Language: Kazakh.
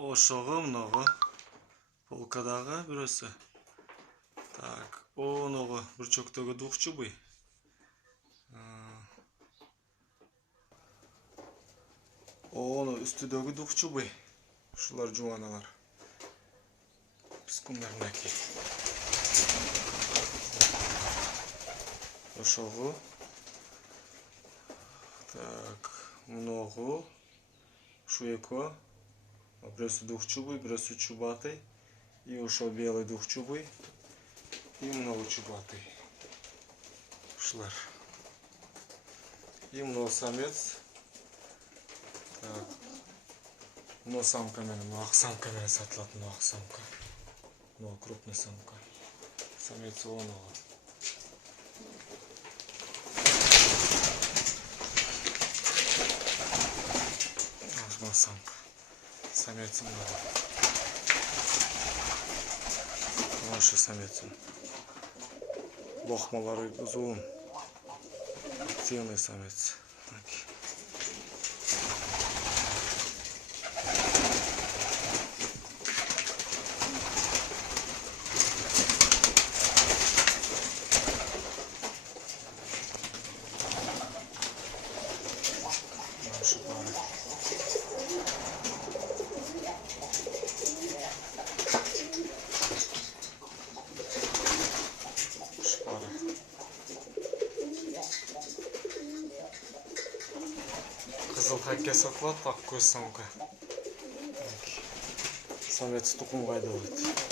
ошого мыногу полкадагы бирөөсү. Так, оногу бурчоктогу двухчубый. Оны үстүдөгү двухчубый. Ушулар жубаналар. Пискундарнаки. Ошого. Так, мыногу ушу экөө. Бирөөсү двухчубый, бирөөсү чубатый. И ошо белый двухчубый. И много чубатый. Ушулар. И много самец. Так. Но самка менен, но ак самка менен сатылат, но ак самка. Но крупный самка. Самец оного. Но самка. Самец много. Больше самец. Лохмалары узун. Активный самец. Так. Кызыл хакке сатылат, ак көз самка. Самец тукумга айдалат.